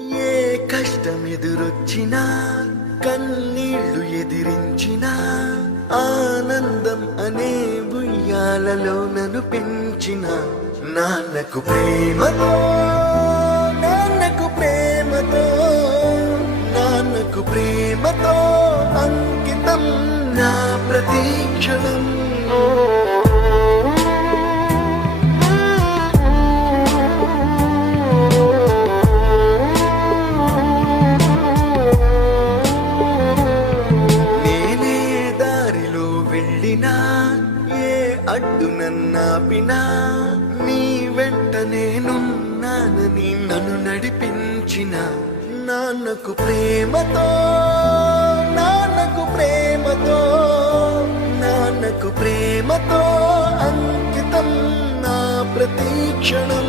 ఏ కష్టం ఎదురొచ్చినా కన్నీళ్లు ఎదిరించినా ఆనందం అనే ఉయ్యాలలో నన్ను పెంచిన నాన్నకు ప్రేమతో నాన్నకు ప్రేమతో నాన్నకు ప్రేమతో అంకితం నా ప్రతీక్షణం. ఏ అడ్డు నన్నాపినా నీ వెంట నేనున్నానని నన్ను నడిపించిన నాన్నకు ప్రేమతో నాన్నకు ప్రేమతో నాన్నకు ప్రేమతో అంకితం నా ప్రతీక్షణం.